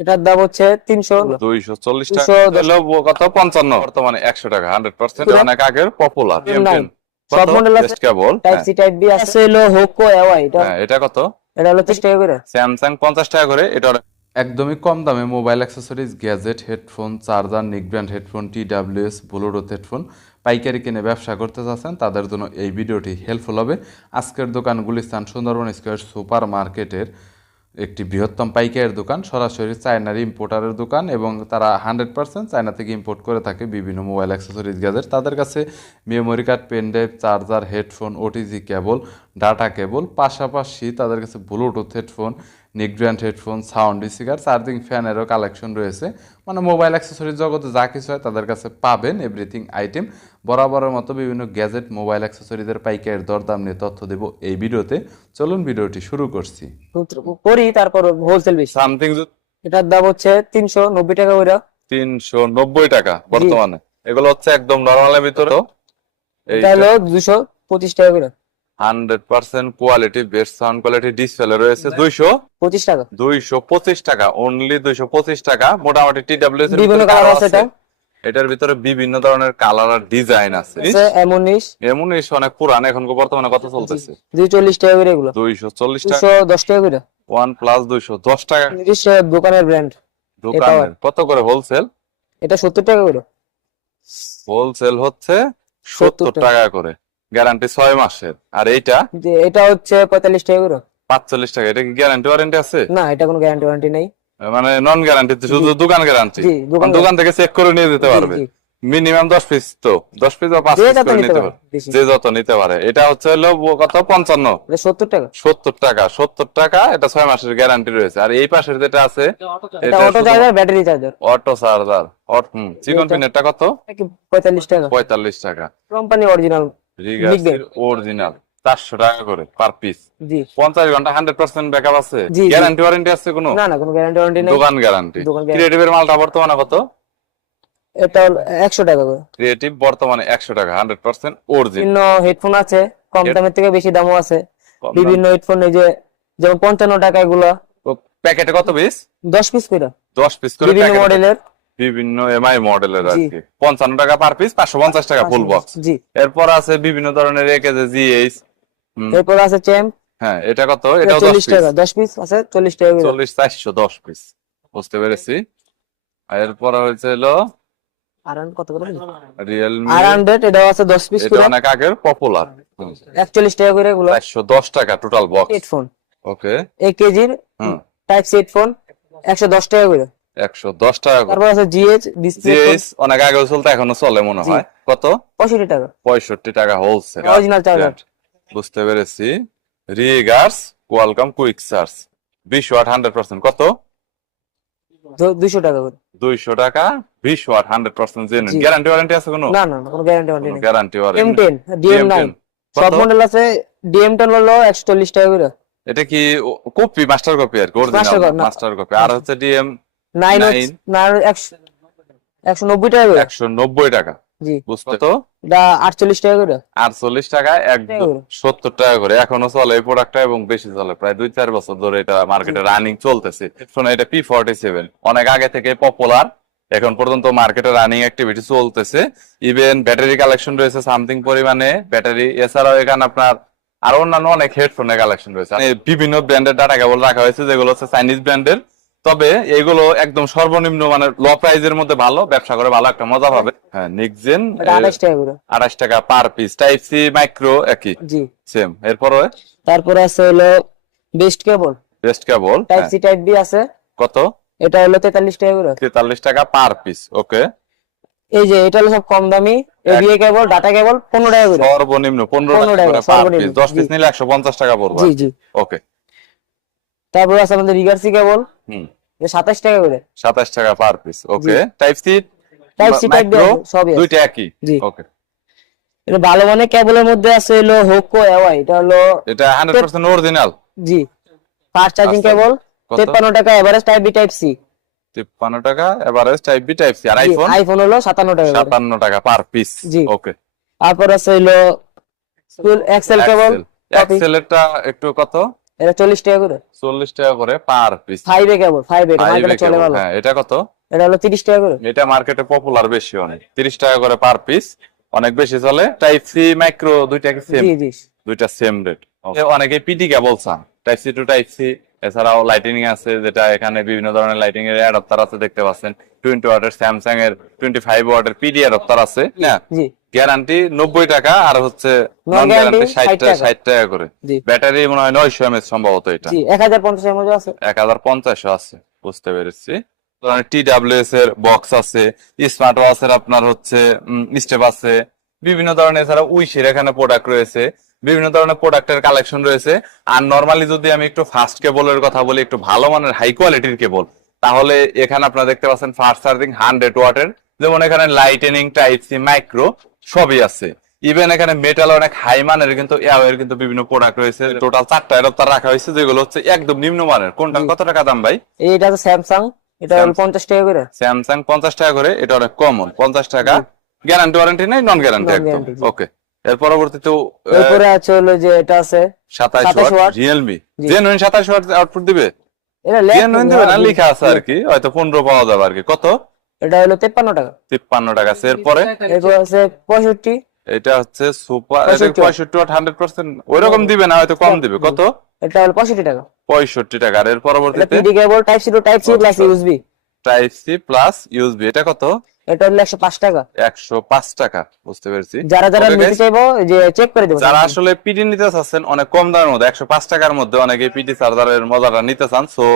এটার দাম হচ্ছে তিনশো দুইশো চল্লিশ টাকা। কত? পঞ্চান্ন। বর্তমানে একশো টাকা হান্ড্রেড পার্সেন্ট অনেক আগের পপুলার সব model আছে। Cable type C type B আছে? হলো হোকো এওয়াই এটা হ্যাঁ এটা কত? এটা হলো তিরিশ টাকা করে। স্যামসাং পঞ্চাশ টাকা করে এটা একদমই কম দামে mobile accessories gadget headphone charger নিক brand headphone T WS bluetooth headphone পাইকারি কিনে ব্যবসা করতে চাচ্ছেন তাদের জন্য এই ভিডিওটি হেল্পফুল হবে। আজকের দোকান গুলিস্তান সুন্দরবন স্কোয়ার সুপার মার্কেটের একটি বৃহত্তম পাইকারের দোকান, সরাসরি চায়নার ইম্পোর্টারের দোকান এবং তারা হান্ড্রেড পার্সেন্ট চায়না থেকে ইম্পোর্ট করে থাকে বিভিন্ন মোবাইল অ্যাক্সেসরিজ গ্যাজেট তাদের কাছে memory card pen drive charger headphone OTG cable data cable পাশাপাশি তাদের কাছে ব্লুটুথ হেডফোন নিকগ্র্যান্ড হেডফোন সাউন্ড স্পিকার চার্জিং ফ্যানেরও কালেকশন রয়েছে। মানে মোবাইল অ্যাক্সেসরিজ জগতে যা কিছু হয় তাদের কাছে পাবেন এভরিথিং আইটেম বরাবরের মতো বিভিন্ন গ্যাজেট মোবাইল অ্যাক্সেসরিজের পাইকারের দরদাম নিয়ে তথ্য দেব এই ভিডিওতে। চলুন ভিডিওটি শুরু করছি। করি তারপর হোলসেল বেশি। সামথিং এটার দাম হচ্ছে তিনশো নব্বই টাকা করে তিনশো নব্বই টাকা বর্তমানে। এগুলো হচ্ছে একদম নর্মালের ভিতরে। এটা হলো দুশো পঁচিশ টাকা করে hundred percent quality best sound quality display রয়েছে দুইশো। পঁচিশ টাকা। দুইশো পঁচিশ টাকা অনলি দুইশো পঁচিশ টাকা। মোটামুটি টি ডাব্লিউ বিভিন্ন কালার আছে এটা। এটার ভিতরে বিভিন্ন ধরনের কালার আর ডিজাইন আছে। এমনিশ অনেক পুরান এখন বর্তমানে কত চলতেছে? দুই চল্লিশ টাকা করে এগুলো। দুইশো চল্লিশ টাকা। দশ টাকা করে। ওয়ান প্লাস দুইশো দশ টাকা। দোকানের ব্র্যান্ড দোকানের। কত করে হোলসেল এটা সত্তর টাকা করে। হোলসেল হচ্ছে সত্তর। টাকা করে। গ্যারান্টি ছয় মাসের। আর এইটা? যে এটা হচ্ছে পঁয়তাল্লিশ টাকা করে। পাঁচচল্লিশ টাকা। এটা কি গ্যারান্টি ওয়ারেন্টি আছে? না এটা কোনো গ্যারান্টি ওয়ারেন্টি নেই। মানে নন গ্যারান্টি শুধু দোকান গ্যারান্টি দোকান দোকান থেকে চেক করে নিয়ে যেতে পারবে। মিনিমাম দশ পিস তো। দশ পিস বা পাঁচ পিস করে নিতে পারে যে যত নিতে পারে। এটা হচ্ছে হলো কত? পঞ্চান্ন। সত্তর টাকা। সত্তর টাকা সত্তর টাকা এটা ছয় মাসের গ্যারান্টি রয়েছে। আর এই পাশের যেটা আছে এটা auto charger battery charger auto charger চিকন এটা- পিনেরটা কত? পঁয়তাল্লিশ টাকা? পঁয়তাল্লিশ টাকা। কোম্পানি অরিজিনাল অরিজিনাল চারশো টাকা করে পার পিস পঞ্চাশ ঘণ্টা হান্ড্রেড পার্সেন্ট ব্যাকআপ আছে। গ্যারান্টি ওয়ারেন্টি আছে কোনো? না না কোনো গ্যারান্টি ওয়ারেন্টি নেই। দোকান গ্যারান্টি ক্রিয়েটিভের মালটা বর্তমানে কত? এটা একশো টাকা করে। ক্রিয়েটিভ বর্তমানে একশো টাকা হান্ড্রেড পার্সেন্ট অরিজিনাল বিভিন্ন হেডফোন আছে কম দামের থেকে বেশি দামও আছে। বিভিন্ন হেডফোন এই যে যেমন পঞ্চান্ন টাকা এগুলো প্যাকেটে কত পিস দশ পিস করে। দশ পিস করে বিভিন্ন মডেলের বিভিন্ন এমআই মডেলের আর। কি পঞ্চান্ন টাকা পার পিস পাঁচশো পঞ্চাশ টাকা ফুল বক্স এরপর আছে বিভিন্ন ধরনের একেজে জিএইচ এরপর আছে চ্যাম্প হ্যাঁ এটা কত? এটা চল্লিশ টাকা দশ পিস আছে চল্লিশ টাকা চল্লিশ চারশো দশ পিস বুঝতে পেরেছি। এরপর কত করে? রিয়েলমি আছে পিস করে। অনেক আগের পপুলার একচল্লিশ টাকা করে এগুলো। টাকা টোটাল বক্স হেডফোন ওকে এক কেজির টাইপ সি হেডফোন একশো দশ টাকা করে। একশো দশ টাকা তারপর আছে জিএইচ অনেক আগে চলতে এখনও চলে মনে হয়। কত? পঁয়ষট্টি টাকা। পঁয়ষট্টি টাকা হোলসেল অরিজিনাল চার্জার বুঝতে পেরেছি। রিগার্স কোয়ালকাম কুইক বিশ ওয়াট হান্ড্রেড পার্সেন্ট কত? দুইশো টাকা দুইশো টাকা? বিশ watt hundred percent genuine guarantee warranty আছে কোনো? না না কোনো গ্যারান্টি ওয়ারেন্টি গ্যারান্টি এম ওয়ারেন্টি টেন ডিএম নাইন সব মডেল আছে ডিএম টেন হলো একশো চল্লিশ টাকা করে। এটা কি কপি মাস্টার কপি আর কি মাস্টার কপি আর হচ্ছে ডিএম নাইন একশো একশো নব্বই টাকা করে? একশো নব্বই টাকা। জি। বুঝতে তো এটা আটচল্লিশ টাকা করে। আটচল্লিশ টাকা একদম সত্তর টাকা করে। এখনও চলে এই প্রোডাক্টটা এবং বেশি চলে। প্রায় দুই চার বছর ধরে এটা মার্কেটে রানিং চলতেছে। শোনো এটা পি ফর্টি সেভেন অনেক আগে থেকে পপুলার এখন পর্যন্ত মার্কেটে রানিং অ্যাক্টিভিটি চলতেছে। ইভেন ব্যাটারি কালেকশন রয়েছে সামথিং পরিমাণে। ব্যাটারি এছাড়াও এখানে আপনার আরও অন্যান্য অনেক হেডফোনের কালেকশন রয়েছে। বিভিন্ন ব্র্যান্ডের ডাটা কেবল রাখা হয়েছে যেগুলো হচ্ছে চাইনিজ ব্র্যান্ডের তবে এগুলো একদম সর্বনিম্ন মানে ল প্রাইজের মধ্যে ভালো ব্যবসা করে ভালো একটা মজা পাবে হ্যাঁ নিকজেন আঠাশ টাকা per piece type C micro একই। জি। সেম এরপরে? তারপরে আছে হলো best cable best cable type C type B আছে। কত? এটা হলো তেতাল্লিশ টাকা করে। তেতাল্লিশ টাকা পার পিস ওকে এই যে এটা হলো সব কম দামি। এবিএ কেবল ডাটা কেবল পনেরো টাকা করে। সর্বনিম্ন পনেরো 15 টাকা টাকা, করে পার পিস দশ পিস নিলে একশো পঞ্চাশ টাকা পড়বে। জি জি। ওকে তারপরে আছে আমাদের রিগার্সি কেবল হুম। সাতাশ টাকা করে। সাতাশ টাকা per piece okay type C type C type সবই। দুইটা একই? জি। ওকে এটা ভালো মানে কেবলের মধ্যে আছে হলো হোকো এওয়াই এটা হলো এটা হান্ড্রেড পার্সেন্ট অরিজিনাল জি। ফাস্ট চার্জিং কেবল কত? তেপ্পান্ন টাকা average type B type C তিপ্পান্ন টাকা average type B type C আর আইফোন আইফোন হলো সাতান্ন টাকা করে। সাতান্ন টাকা পার পিস জি। ওকে তারপর আছে হলো এক্সেল কেবল copy। এক্সেলেরটা একটু কত? এটা চল্লিশ টাকা করে? চল্লিশ টাকা করে পার পিস ফাইভ এ কেবল এ মার্কেটে চলে ভালো। হ্যাঁ এটা কত? এটা হলো তিরিশ টাকা করে। এটা মার্কেটে পপুলার বেশি অনেক। তিরিশ টাকা করে পার পিস অনেক বেশি চলে। টাইপ সি মাইক্রো দুইটা কি সেম জি জি। দুইটা সেম রেট অনেকে পিটি কেবল চান type C to type C এছাড়াও লাইটিং আছে যেটা এখানে বিভিন্ন ধরনের লাইটিং এর অ্যাডাপ্টার আছে দেখতে পাচ্ছেন। টোয়েন্টি ওয়াটের স্যামসাং এর টোয়েন্টি ফাইভ ওয়াটের পিডি অ্যাডাপ্টার আছে না জি। গ্যারান্টি নব্বই টাকা আর হচ্ছে নন গ্যারান্টি ষাট টাকা টাকা। ষাট টাকা করে। ব্যাটারি মনে হয় নয়শো এমএচ সম্ভবত এটা। এক হাজার পঞ্চাশ এর আছে। এক হাজার পঞ্চাশও আছে বুঝতে পেরেছি। টি ডাব্লিউএস এর বক্স আছে স্মার্ট ওয়াচের আপনার হচ্ছে স্টেপ আছে। বিভিন্ন ধরনের এছাড়া উইশের এখানে প্রোডাক্ট রয়েছে। বিভিন্ন ধরনের প্রোডাক্টের কালেকশন রয়েছে। আর নর্মালি যদি আমি একটু ফাস্ট কেবলের কথা বলি একটু ভালো মানের হাই কোয়ালিটির কেবল তাহলে এখানে আপনারা দেখতে পাচ্ছেন ফাস্ট চার্জিং হান্ড্রেড ওয়াটের যেমন এখানে লাইটেনিং টাইপ সি মাইক্রো সবই আছে। ইভেন এখানে মেটাল অনেক হাই মানের কিন্তু এর কিন্তু বিভিন্ন প্রোডাক্ট রয়েছে। টোটাল চারটা অ্যাডাপ্টার রাখা হয়েছে যেগুলো হচ্ছে একদম নিম্নমানের। কোনটা কত টাকা দাম ভাই? এইটা আছে স্যামসাং এটা হলো পঞ্চাশ টাকা করে। স্যামসাং পঞ্চাশ টাকা করে এটা অনেক কমন পঞ্চাশ টাকা। গ্যারান্টি ওয়ারেন্টি নাই? নন গ্যারান্টি একদম ওকে এর পরবর্তীতে এরপরে আছে হলো যে এটা আছে সাতাশ 27 ওয়াট রিয়েলমি। জেনুইন সাতাশ ওয়াট আউটপুট দিবে? এটা জেনুইন দিবে না? লেখা আছে আর কি। হয়তো পনেরো পাওয়া যাবে আর কি। কত? এটা হলো তেপ্পান্ন টাকা। তিপ্পান্ন টাকা। আছে এরপরে? এরপর আছে এটা হচ্ছে সুপার 65 ওয়াট দিবে না হয়তো কম দিবে। কত? এটা হলো পঁয়ষট্টি টাকা। পঁয়ষট্টি টাকা। আর এর পরবর্তীতে? PD cable type C to type C plus USB type C plus USB এটা কত? এটা হলো একশো পাঁচ টাকা। একশো পাঁচ টাকা। বুঝতে পেরেছি। যারা যারা নিতে চাইব যে চেক করে দেবো। যারা আসলে পিডি নিতে চাচ্ছেন অনেক কম দামের মধ্যে একশো পাঁচ টাকার মধ্যে অনেকে পিডি চার্জারের মজাটা নিতে চান সো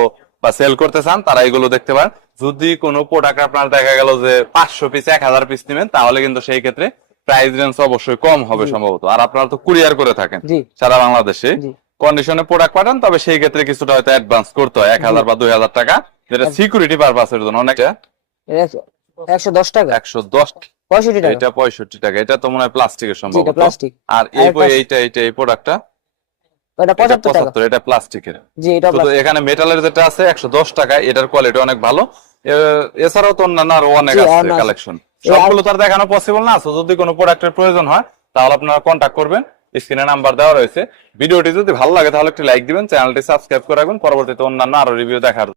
বা সেল করতে চান তারা এগুলো দেখতে পারেন। যদি কোনো প্রোডাক্ট আপনার দেখা গেল যে পাঁচশো পিস এক হাজার পিস নেবেন তাহলে কিন্তু সেই ক্ষেত্রে প্রাইস রেঞ্জ অবশ্যই কম হবে সম্ভবত। আর আপনারা তো কুরিয়ার করে থাকেন সারা বাংলাদেশে। কন্ডিশনে প্রোডাক্ট পাঠান তবে সেই ক্ষেত্রে কিছুটা হয়তো অ্যাডভান্স করতে হয় এক হাজার বা দুই হাজার টাকা। যেটা সিকিউরিটি পারপাসের জন্য অনেকটা। একশো- দশ টাকা। একশো দশ পঁয়ষট্টি টাকা। এটা পঁয়ষট্টি টাকা। এটা তো মনে হয় প্লাস্টিকের প্লাস্টিক আর এই এইটা এইটা এই প্রোডাক্টটা এটা পঁচাত্তর টাকা। পঁচাত্তর এটা প্লাস্টিকের। জি এটা শুধু এখানে মেটালের যেটা আছে একশো দশ টাকা এটার কোয়ালিটি অনেক ভালো। এছাড়াও তো অন্যান্য আরও অনেক আছে কালেকশন সবগুলো তো আর দেখানো পসিবল না যদি কোনো প্রোডাক্টের প্রয়োজন হয় তাহলে আপনারা কন্টাক্ট করবেন। স্ক্রিনে নাম্বার দেওয়া রয়েছে। ভিডিওটি যদি ভালো লাগে তাহলে একটি লাইক দিবেন চ্যানেলটি সাবস্ক্রাইব করে রাখবেন। পরবর্তীতে অন্যান্য আরও রিভিউ দেখার